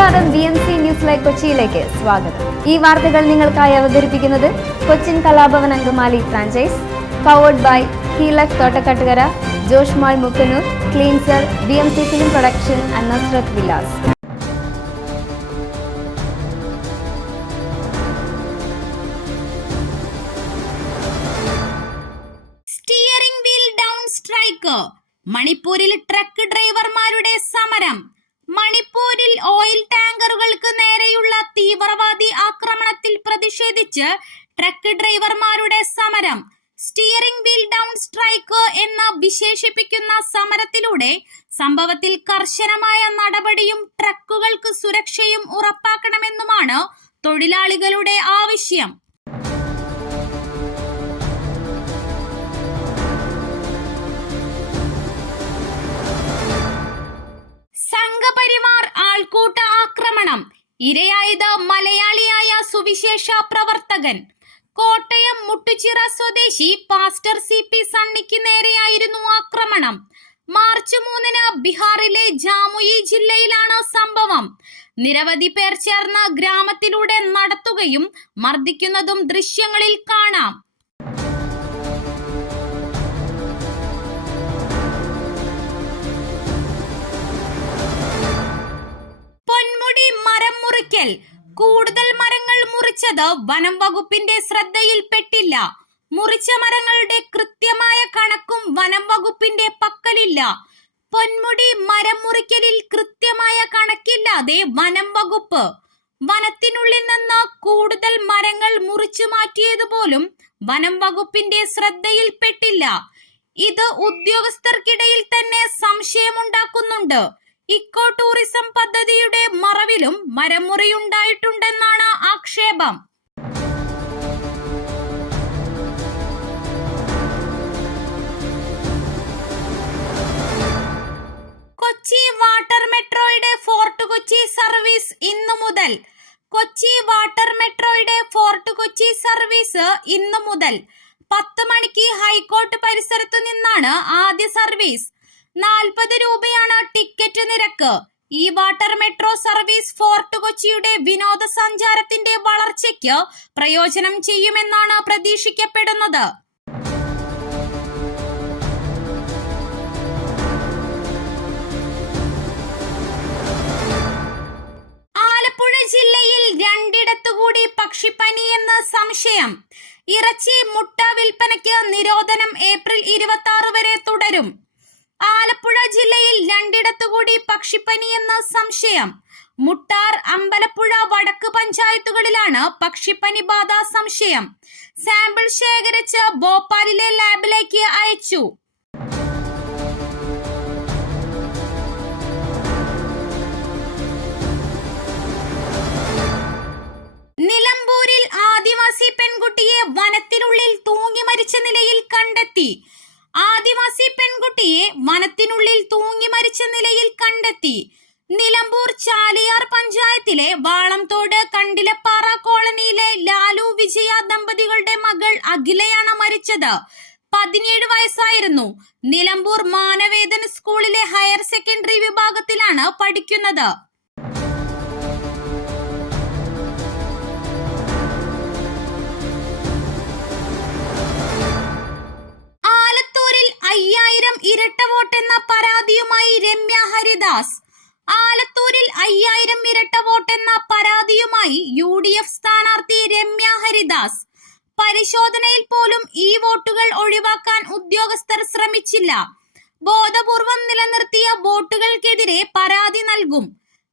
നമസ്കാരം, BMC news live കൊച്ചിയിലേക്ക് സ്വാഗതം. ഈ വാർത്തകൾ നിങ്ങൾക്കായി അവതരിപ്പിക്കുന്നത് Cochin Kalabhavan Angamaly franchise, powered by ഹീലക് തോട്ടക്കാട്ടുകര, Josh mall Mookkannoor, cleanser, BMC film production and Nazareth Vilas. Steering wheel down strike. മണിപ്പൂരിൽ ട്രക്ക് ഡ്രൈവർമാരുടെ സമരം. മണിപ്പൂരിൽ ഓയിൽ ടാങ്കറുകൾക്ക് നേരെയുള്ള തീവ്രവാദി ആക്രമണത്തിൽ പ്രതിഷേധിച്ച് ട്രക്ക് ഡ്രൈവർമാരുടെ സമരം. സ്റ്റിയറിംഗ് വീൽ ഡൗൺ സ്ട്രൈക്ക് എന്ന് വിശേഷിപ്പിക്കുന്ന സമരത്തിലൂടെ സംഭവത്തിൽ കർശനമായ നടപടിയും ട്രക്കുകൾക്ക് സുരക്ഷയും ഉറപ്പാക്കണമെന്നുമാണ് തൊഴിലാളികളുടെ ആവശ്യം. സംഘപരിവാർ ആൾക്കൂട്ട ആക്രമണം. ഇരയായത് മലയാളിയായ സുവിശേഷ പ്രവർത്തകൻ. കോട്ടയം മുട്ടുചിറ സ്വദേശി പാസ്റ്റർ CP സണ്ണിക്ക് നേരെയായിരുന്നു ആക്രമണം. മാർച്ച് 3-ന് ബീഹാറിലെ ജാമുയി ജില്ലയിലാണ് സംഭവം. നിരവധി പേർ ചേർന്ന് ഗ്രാമത്തിലൂടെ നടത്തുകയും മർദ്ദിക്കുന്നതും ദൃശ്യങ്ങളിൽ കാണാം. പൊന്മുടി മരം മുറിക്കൽ. കൂടുതൽ മരങ്ങൾ മുറിച്ചത് വനം വകുപ്പിന്റെ ശ്രദ്ധയിൽപ്പെട്ടില്ല. മുറിച്ച മരങ്ങളുടെ കൃത്യമായ കണക്കും വനം വകുപ്പിന്റെ പക്കലില്ല. പൊന്മുടി മരം മുറിക്കലിൽ കൃത്യമായ കണക്കില്ലാതെ വനം വകുപ്പ്. വനത്തിനുള്ളിൽ നിന്ന് കൂടുതൽ മരങ്ങൾ മുറിച്ചു മാറ്റിയതുപോലും വനം വകുപ്പിന്റെ ശ്രദ്ധയിൽപ്പെട്ടില്ല. ഇത് ഉദ്യോഗസ്ഥർക്കിടയിൽ തന്നെ സംശയമുണ്ടാക്കുന്നുണ്ട്. ഇക്കോ ടൂറിസം പദ്ധതിയുടെ മറവിലും മരമുറിയുണ്ടായിട്ടുണ്ടെന്നാണ് ആക്ഷേപം. കൊച്ചി വാട്ടർ മെട്രോയുടെ ഫോർട്ട് കൊച്ചി സർവീസ് ഇന്നു മുതൽ. കൊച്ചി വാട്ടർ മെട്രോയുടെ ഫോർട്ട് കൊച്ചി സർവീസ് ഇന്നു മുതൽ 10 മണിക്ക് ഹൈക്കോർട്ട് പരിസരത്തു നിന്നാണ് ആദ്യ സർവീസ്. 40 രൂപയാണ് ടിക്കറ്റ് നിരക്ക്. ഈ വാട്ടർ മെട്രോ സർവീസ് ഫോർട്ട് കൊച്ചിയുടെ വിനോദസഞ്ചാരത്തിന്റെ വളർച്ചയ്ക്ക് പ്രയോജനം ചെയ്യുമെന്നാണ് പ്രതീക്ഷിക്കപ്പെടുന്നത്. ആലപ്പുഴ ജില്ലയിൽ 2ഇടത്തുകൂടി പക്ഷിപ്പനി എന്ന് സംശയം. ഇറച്ചി, മുട്ട വിൽപ്പനയ്ക്ക് നിരോധനം ഏപ്രിൽ 26 വരെ തുടരും. ആലപ്പുഴ ജില്ലയിൽ 2ഇടത്തുകൂടി പക്ഷിപ്പനി എന്ന സംശയം. മുട്ടാർ, അമ്പലപ്പുഴ, വടക്ക് പഞ്ചായത്തുകളിലാണ് പക്ഷിപ്പനി ബാധ സംശയം. സാമ്പിൾ ശേഖരിച്ച് ഭോപ്പാലിലെ ലാബിലേക്ക് അയച്ചു. നിലമ്പൂരിൽ ആദിവാസി പെൺകുട്ടിയെ വനത്തിനുള്ളിൽ തൂങ്ങി മരിച്ച നിലയിൽ കണ്ടെത്തി. ആദിവാസി പെൺകുട്ടിയെ വനത്തിനുള്ളിൽ തൂങ്ങി മരിച്ച നിലയിൽ കണ്ടെത്തി. നിലമ്പൂർ ചാലിയാർ പഞ്ചായത്തിലെ വാളംതോട് കണ്ടിലപ്പാറ കോളനിയിലെ ലാലു വിജയ ദമ്പതികളുടെ മകൾ അഖിലയാണ് മരിച്ചത്. 17 വയസ്സായിരുന്നു. നിലമ്പൂർ മാനവേദൻ സ്കൂളിലെ ഹയർ സെക്കൻഡറി വിഭാഗത്തിലാണ് പഠിക്കുന്നത്. ആലത്തൂരിൽ 5000 ഇരട്ട വോട്ടെന്ന പരാതിയുമായി രമ്യ ഹരിദാസ്. ആലത്തൂരിൽ 5000 ഇരട്ട വോട്ടെന്ന പരാതിയുമായി UDF സ്ഥാനാർത്ഥി രമ്യ ഹരിദാസ്. പരിശോധനയിൽ പോലും ഈ വോട്ടുകൾ ഒഴിവാക്കാൻ ഉദ്യോഗസ്ഥർ ശ്രമിച്ചില്ല. ബോധപൂർവം നിലനിർത്തിയ വോട്ടുകൾക്കെതിരെ പരാതി നൽകും.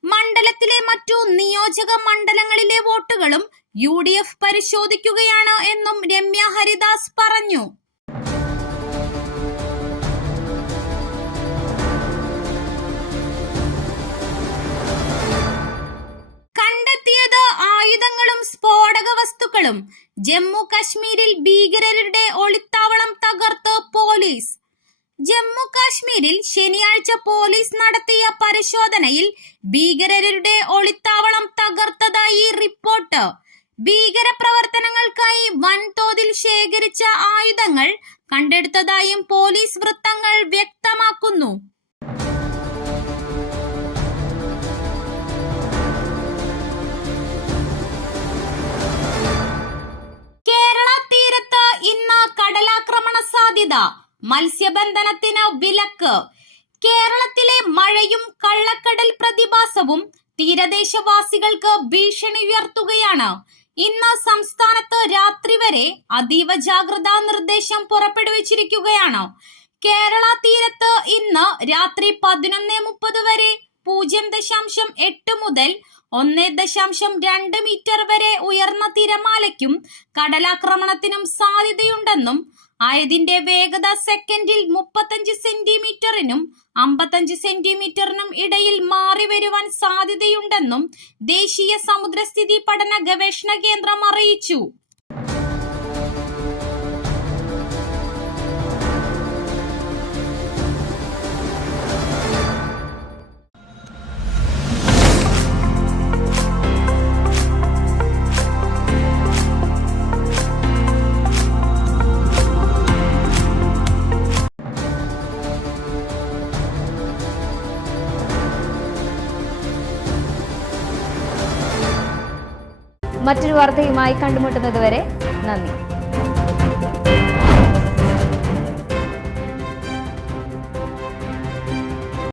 മണ്ഡലത്തിലെ മറ്റു നിയോജക മണ്ഡലങ്ങളിലെ വോട്ടുകളും UDF പരിശോധിക്കുകയാണ് എന്നും രമ്യ ഹരിദാസ് പറഞ്ഞു. കണ്ടെത്തിയത് ആയുധങ്ങളും സ്ഫോടക വസ്തുക്കളും. ജമ്മു കശ്മീരിൽ ഭീകരരുടെ ഒളിത്താവളം തകർത്ത് പോലീസ്. ജമ്മു കാശ്മീരിൽ ശനിയാഴ്ച പോലീസ് നടത്തിയ പരിശോധനയിൽ ഭീകരരുടെ ഒളിത്താവളം തകർത്തതായി റിപ്പോർട്ട്. ഭീകര പ്രവർത്തനങ്ങൾക്കായി വൻതോതിൽ ശേഖരിച്ച ആയുധങ്ങൾ കണ്ടെടുത്തതായും പോലീസ് വൃത്തങ്ങൾ വ്യക്തമാക്കുന്നു. ഇന്ന് കടലാക്രമണ സാധ്യത. മത്സ്യബന്ധനത്തിന് വിലക്ക്. കേരളത്തിലെ മഴയും കള്ളക്കടൽ പ്രതിഭാസവും തീരദേശവാസികൾക്ക് ഭീഷണി ഉയർത്തുകയാണ്. ഇന്ന് സംസ്ഥാനത്ത് രാത്രി വരെ അതീവ ജാഗ്രതാ നിർദ്ദേശം പുറപ്പെടുവിച്ചിരിക്കുകയാണ്. കേരള തീരത്ത് ഇന്ന് രാത്രി 11:30 വരെ 0.8 മുതൽ 1.2 മീറ്റർ വരെ ഉയർന്ന തിരമാലയ്ക്കും കടലാക്രമണത്തിനും സാധ്യതയുണ്ടെന്നും ആയതിന്റെ വേഗത സെക്കൻഡിൽ 35 സെന്റിമീറ്ററിനും 55 സെന്റിമീറ്ററിനും ഇടയിൽ മാറി വരുവാൻ സാധ്യതയുണ്ടെന്നും ദേശീയ സമുദ്രസ്ഥിതി പഠന ഗവേഷണ കേന്ദ്രം അറിയിച്ചു. മറ്റൊരു വാർത്തയുമായി കണ്ടുമുട്ടുന്നതുവരെ നന്ദി.